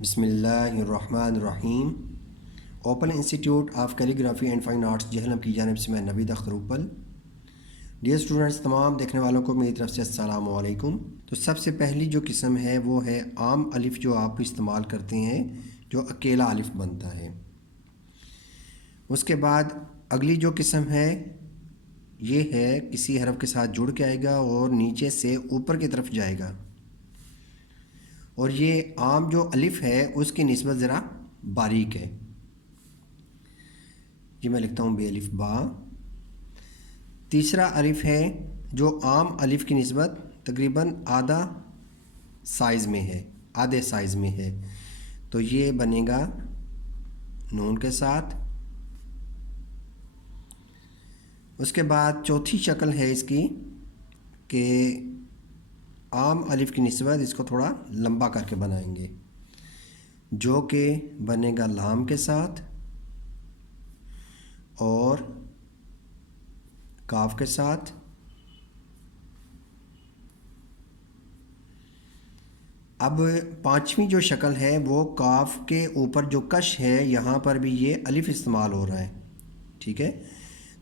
بسم اللہ الرحمن الرحیم۔ Open institute of calligraphy and fine arts Jhelum کی جانب سے میں نوید اختر اوپل۔ ڈیئر اسٹوڈنٹس، تمام دیکھنے والوں کو میری طرف سے السلام علیکم۔ تو سب سے پہلی جو قسم ہے وہ ہے عام الف، جو آپ استعمال کرتے ہیں، جو اکیلا الف بنتا ہے۔ اس کے بعد اگلی جو قسم ہے یہ ہے کسی حرف کے ساتھ جڑ کے آئے گا اور نیچے سے اوپر کی طرف جائے گا، اور یہ عام جو الف ہے اس کی نسبت ذرا باریک ہے۔ یہ میں لکھتا ہوں بے الف با۔ تیسرا الف ہے جو عام الف کی نسبت تقریباً آدھے سائز میں ہے، تو یہ بنے گا نون کے ساتھ۔ اس کے بعد چوتھی شکل ہے اس کی کہ عام الف کی نسبت اس کو تھوڑا لمبا کر کے بنائیں گے، جو کہ بنے گا لام کے ساتھ اور کاف کے ساتھ۔ اب پانچویں جو شکل ہے وہ کاف کے اوپر جو کش ہے یہاں پر بھی یہ الف استعمال ہو رہا ہے، ٹھیک ہے۔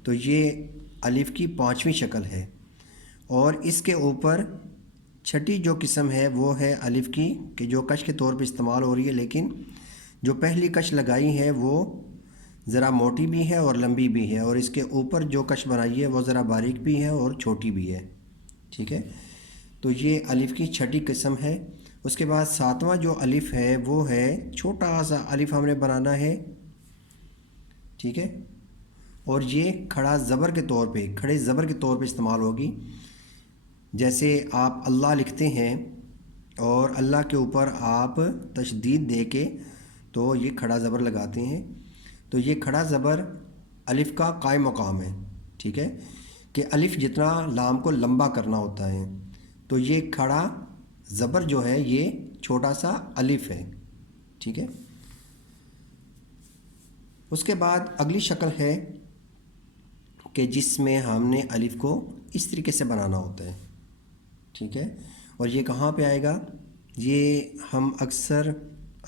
تو یہ الف کی پانچویں شکل ہے، اور اس کے اوپر چھٹی جو قسم ہے وہ ہے الف کی کہ جو کش کے طور پہ استعمال ہو رہی ہے، لیکن جو پہلی کش لگائی ہے وہ ذرا موٹی بھی ہے اور لمبی بھی ہے، اور اس کے اوپر جو کش بنائی ہے وہ ذرا باریک بھی ہے اور چھوٹی بھی ہے، ٹھیک ہے۔ تو یہ الف کی چھٹی قسم ہے۔ اس کے بعد ساتواں جو الف ہے وہ ہے چھوٹا سا الف ہم نے بنانا ہے، ٹھیک ہے، اور یہ کھڑے زبر کے طور پہ استعمال ہوگی۔ جیسے آپ اللہ لکھتے ہیں اور اللہ کے اوپر آپ تشدید دے کے تو یہ کھڑا زبر لگاتے ہیں، تو یہ کھڑا زبر الف کا قائم مقام ہے، ٹھیک ہے، کہ الف جتنا لام کو لمبا کرنا ہوتا ہے، تو یہ کھڑا زبر جو ہے یہ چھوٹا سا الف ہے، ٹھیک ہے۔ اس کے بعد اگلی شکل ہے کہ جس میں ہم نے الف کو اس طریقے سے بنانا ہوتا ہے، ٹھیک ہے، اور یہ کہاں پہ آئے گا؟ یہ ہم اکثر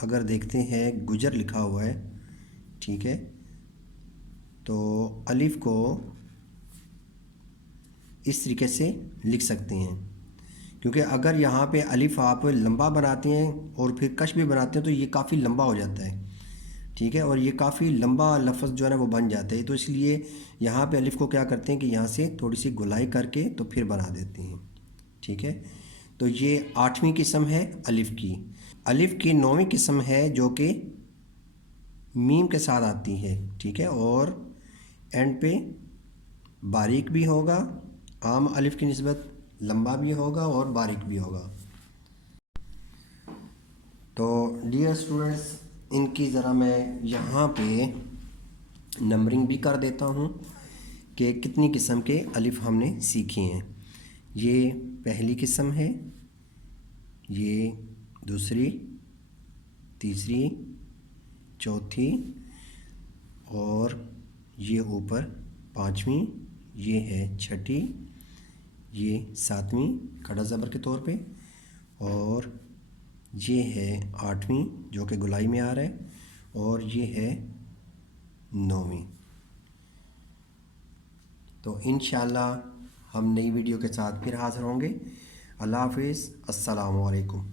اگر دیکھتے ہیں گجر لکھا ہوا ہے، ٹھیک ہے، تو الف کو اس طریقے سے لکھ سکتے ہیں، کیونکہ اگر یہاں پہ الف آپ لمبا بناتے ہیں اور پھر کش بھی بناتے ہیں تو یہ کافی لمبا ہو جاتا ہے، ٹھیک ہے، اور یہ کافی لمبا لفظ جو ہے نا وہ بن جاتا ہے، تو اس لیے یہاں پہ الف کو کیا کرتے ہیں کہ یہاں سے تھوڑی سی گولائی کر کے تو پھر بنا دیتے ہیں، ٹھیک ہے۔ تو یہ آٹھویں قسم ہے الف کی۔ الف کی نویں قسم ہے جو کہ میم کے ساتھ آتی ہے، ٹھیک ہے، اور اینڈ پہ باریک بھی ہوگا، عام الف کی نسبت لمبا بھی ہوگا اور باریک بھی ہوگا۔ تو ڈیئر اسٹوڈنٹس، ان کی ذرا میں یہاں پہ نمبرنگ بھی کر دیتا ہوں کہ کتنی قسم کے الف ہم نے سیکھے ہیں۔ یہ پہلی قسم ہے، یہ دوسری، تیسری، چوتھی، اور یہ اوپر پانچویں، یہ ہے چھٹی، یہ ساتویں کھڑا زبر کے طور پہ، اور یہ ہے آٹھویں جو کہ گولائی میں آ رہا ہے، اور یہ ہے نویں۔ تو انشاءاللہ ہم نئی ویڈیو کے ساتھ پھر حاضر ہوں گے۔ اللہ حافظ، السلام علیکم۔